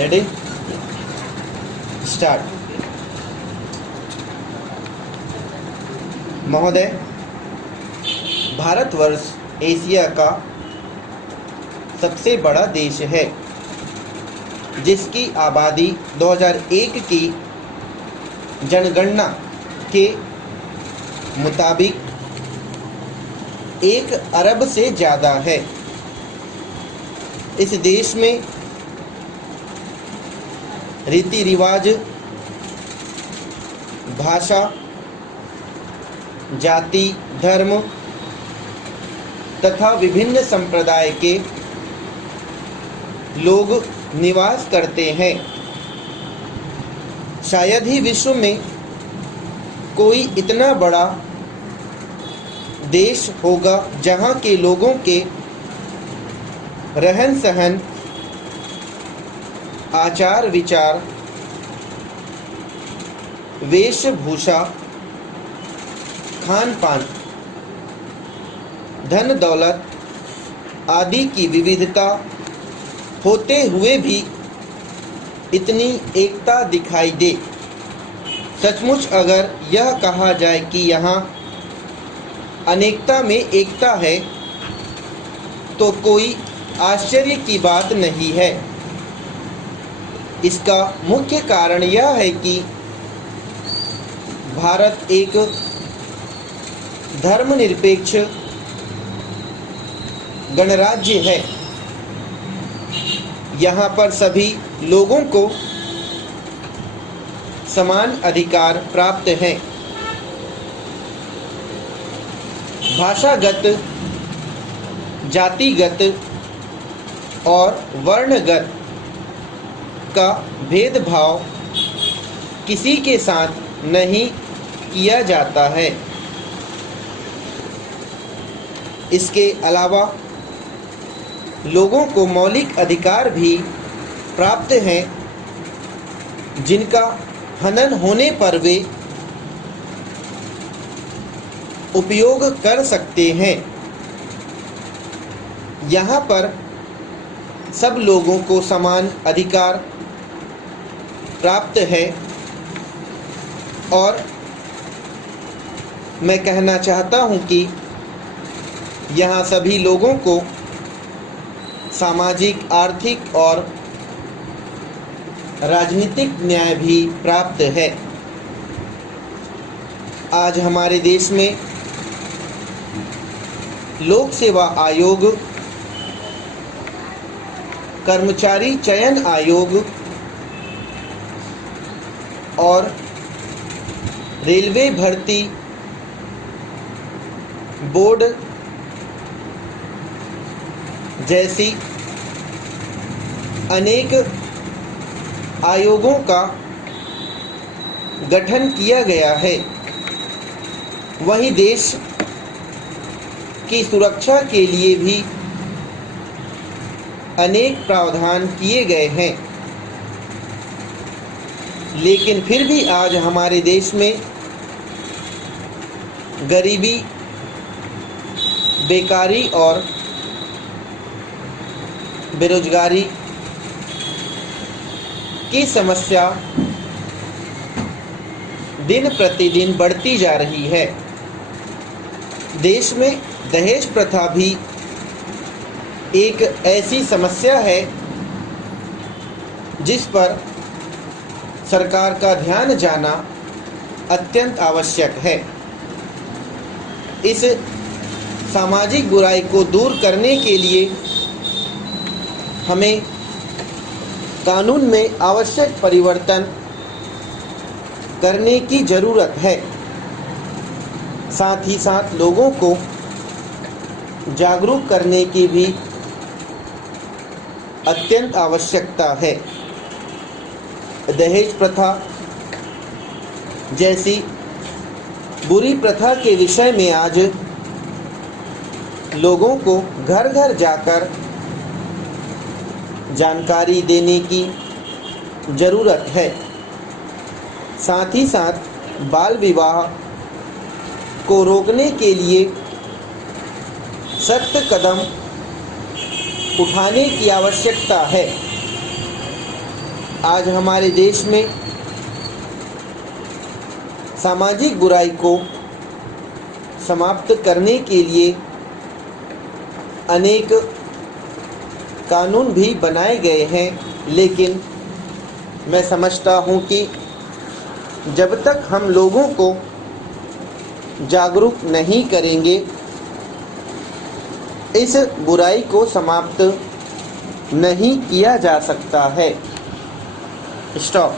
Ready start. महोदय, Bharatvarsh Asia का सबसे बड़ा देश है, जिसकी आबादी 2001 की जनगणना के मुताबिक 1 अरब से ज़्यादा है। इस देश में रीति रिवाज, भाषा, जाति, धर्म तथा विभिन्न संप्रदाय के लोग निवास करते हैं। शायद ही विश्व में कोई इतना बड़ा देश होगा जहां के लोगों के रहन सहन, आचार विचार, वेशभूषा, खान पान, धन दौलत आदि की विविधता होते हुए भी इतनी एकता दिखाई दे। सचमुच अगर यह कहा जाए कि यहाँ अनेकता में एकता है, तो कोई आश्चर्य की बात नहीं है। इसका मुख्य कारण यह है कि भारत एक धर्मनिरपेक्ष गणराज्य है। यहाँ पर सभी लोगों को समान अधिकार प्राप्त हैं। भाषागत, जातिगत और वर्णगत का भेदभाव किसी के साथ नहीं किया जाता है। इसके अलावा लोगों को मौलिक अधिकार भी प्राप्त हैं, जिनका हनन होने पर वे उपयोग कर सकते हैं। यहाँ पर सब लोगों को समान अधिकार प्राप्त है और मैं कहना चाहता हूँ कि यहाँ सभी लोगों को सामाजिक, आर्थिक और राजनीतिक न्याय भी प्राप्त है। आज हमारे देश में लोक सेवा आयोग, कर्मचारी चयन आयोग और रेलवे भर्ती बोर्ड जैसी अनेक आयोगों का गठन किया गया है। वहीं देश की सुरक्षा के लिए भी अनेक प्रावधान किए गए हैं, लेकिन फिर भी आज हमारे देश में गरीबी, बेकारी और बेरोजगारी की समस्या दिन प्रतिदिन बढ़ती जा रही है। देश में दहेज प्रथा भी एक ऐसी समस्या है जिस पर सरकार का ध्यान जाना अत्यंत आवश्यक है। इस सामाजिक बुराई को दूर करने के लिए हमें कानून में आवश्यक परिवर्तन करने की ज़रूरत है। साथ ही साथ लोगों को जागरूक करने की भी अत्यंत आवश्यकता है। दहेज प्रथा जैसी बुरी प्रथा के विषय में आज लोगों को घर घर जाकर जानकारी देने की ज़रूरत है। साथ ही साथ बाल विवाह को रोकने के लिए सख्त कदम उठाने की आवश्यकता है। आज हमारे देश में सामाजिक बुराई को समाप्त करने के लिए अनेक कानून भी बनाए गए हैं, लेकिन मैं समझता हूँ कि जब तक हम लोगों को जागरूक नहीं करेंगे, इस बुराई को समाप्त नहीं किया जा सकता है। स्टॉप।